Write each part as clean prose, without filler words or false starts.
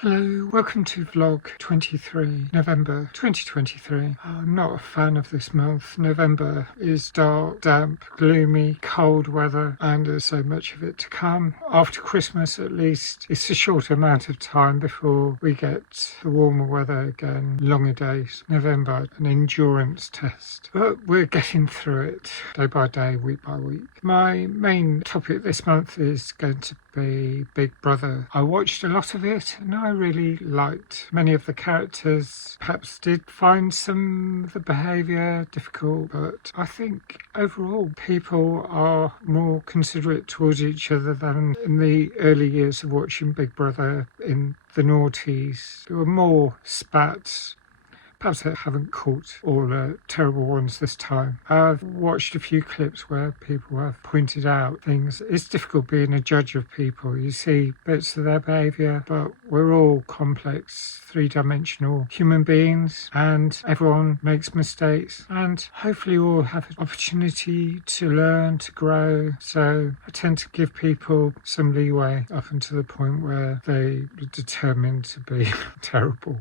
Hello, welcome to vlog 23, November 2023. I'm not a fan of this month. November is dark, damp, gloomy, cold weather, and there's so much of it to come. After Christmas, at least, it's a short amount of time before we get the warmer weather again, longer days. November, an endurance test. But we're getting through it day by day, week by week. My main topic this month is going to be Big Brother. I watched a lot of it and I really liked many of the characters. Perhaps did find some of the behaviour difficult, but I think overall people are more considerate towards each other than in the early years of watching Big Brother in the noughties. There were more spats. Perhaps I haven't caught all the terrible ones this time. I've watched a few clips where people have pointed out things. It's difficult being a judge of people. You see bits of their behaviour, but we're all complex, three-dimensional human beings, and everyone makes mistakes. And hopefully all have an opportunity to learn, to grow. So I tend to give people some leeway up until the point where they are determined to be terrible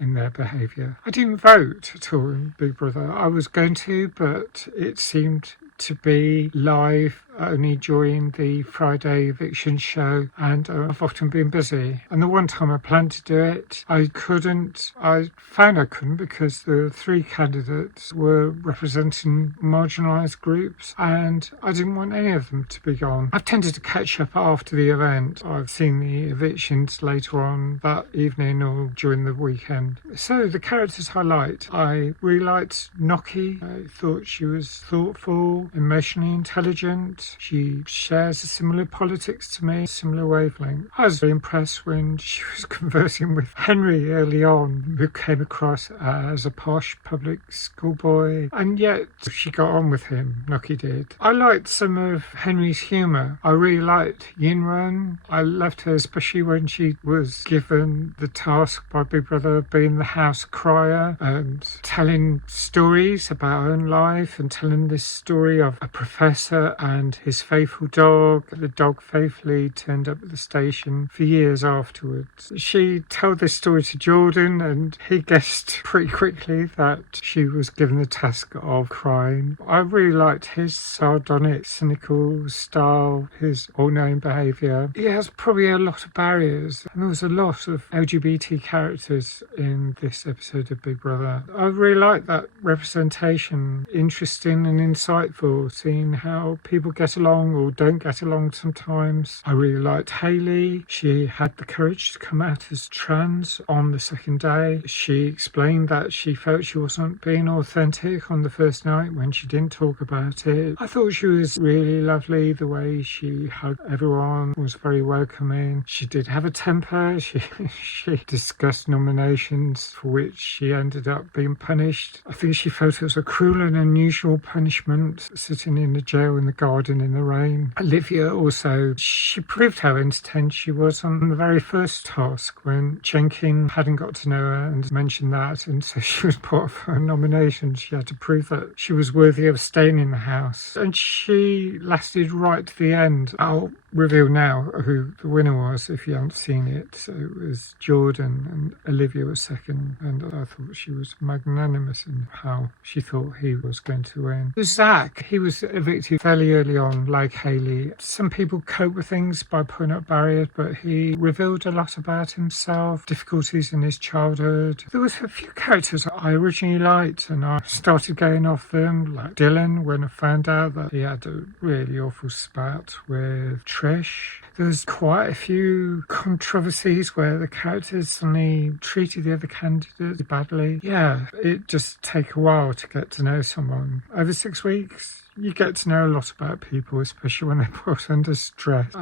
in their behaviour. I didn't vote at all in Big Brother. I was going to, but it seemed to be live only during the Friday eviction show, and I've often been busy. And the one time I planned to do it, I couldn't. I found I couldn't because the three candidates were representing marginalised groups, and I didn't want any of them to be gone. I've tended to catch up after the event. I've seen the evictions later on that evening or during the weekend. So the characters I liked. I really liked Noki. I thought she was thoughtful, emotionally intelligent. She shares a similar politics to me, similar wavelength. I was very impressed when she was conversing with Henry early on, who came across as a posh public school boy, and yet she got on with him, Noki did. I liked some of Henry's humour. I really liked Yinrun. I loved her, especially when she was given the task by Big Brother of being the house crier and telling stories about her own life, and telling this story of a professor and his faithful dog. The dog faithfully turned up at the station for years afterwards. She told this story to Jordan, and he guessed pretty quickly that she was given the task of crying. I really liked his sardonic, cynical style, his all-knowing behaviour. He has probably a lot of barriers, and there was a lot of LGBT characters in this episode of Big Brother. I really liked that representation, interesting and insightful, seeing how people get along or don't get along sometimes. I really liked Hayley. She had the courage to come out as trans on the second day. She explained that she felt she wasn't being authentic on the first night when she didn't talk about it. I thought she was really lovely. The way she hugged everyone was very welcoming. She did have a temper. She discussed nominations for which she ended up being punished. I think she felt it was a cruel and unusual punishment, sitting in the jail in the garden in the rain. Olivia also, she proved how entertained she was on the very first task when Jenkin hadn't got to know her and mentioned that, and so she was part of her nomination. She had to prove that she was worthy of staying in the house, and she lasted right to the end. I'll reveal now who the winner was if you haven't seen it. So it was Jordan, and Olivia was second, and I thought she was magnanimous in how she thought he was going to win. Zach, he was evicted fairly early on, like Hayley. Some people cope with things by putting up barriers, but he revealed a lot about himself, difficulties in his childhood. There was a few characters I originally liked, and I started going off them, like Dylan, when I found out that he had a really awful spat with Trish. There was quite a few controversies where the characters suddenly treated the other candidates badly. Yeah, it just takes a while to get to know someone. Over 6 weeks, you get to know a lot about people, especially when they're put under stress.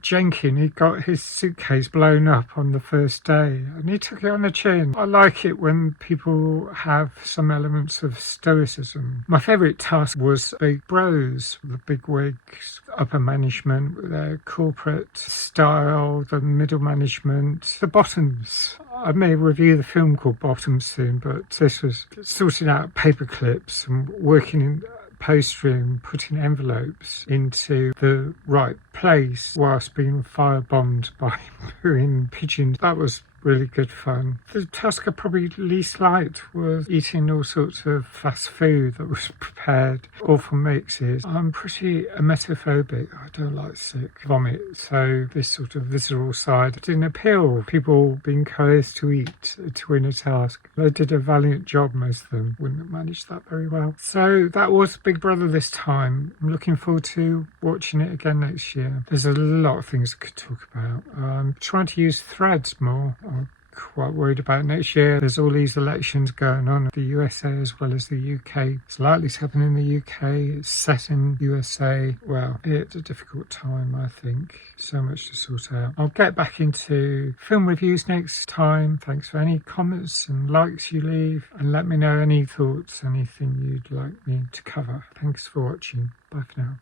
Jenkin, he got his suitcase blown up on the first day and he took it on the chin. I like it when people have some elements of stoicism. My favourite task was Big Bros, the big wigs, upper management with their corporate style, the middle management, the bottoms. I may review the film called Bottoms soon, but this was sorting out paper clips and working in post-room, putting envelopes into the right place whilst being firebombed by pooing pigeons. That was really good fun. The task I probably least liked was eating all sorts of fast food that was prepared, awful mixes. I'm pretty emetophobic. I don't like sick vomit, so this sort of visceral side didn't appeal. People being coerced to eat to win a task. They did a valiant job, most of them. Wouldn't have managed that very well. So that was Big Brother this time. I'm looking forward to watching it again next year. There's a lot of things I could talk about. I'm trying to use Threads more. I'm quite worried about next year. There's all these elections going on in the USA as well as the UK. It's likely to happen in the UK. It's set in USA. Well, it's a difficult time, I think. So much to sort out. I'll get back into film reviews next time. Thanks for any comments and likes you leave, and let me know any thoughts, anything you'd like me to cover. Thanks for watching. Bye for now.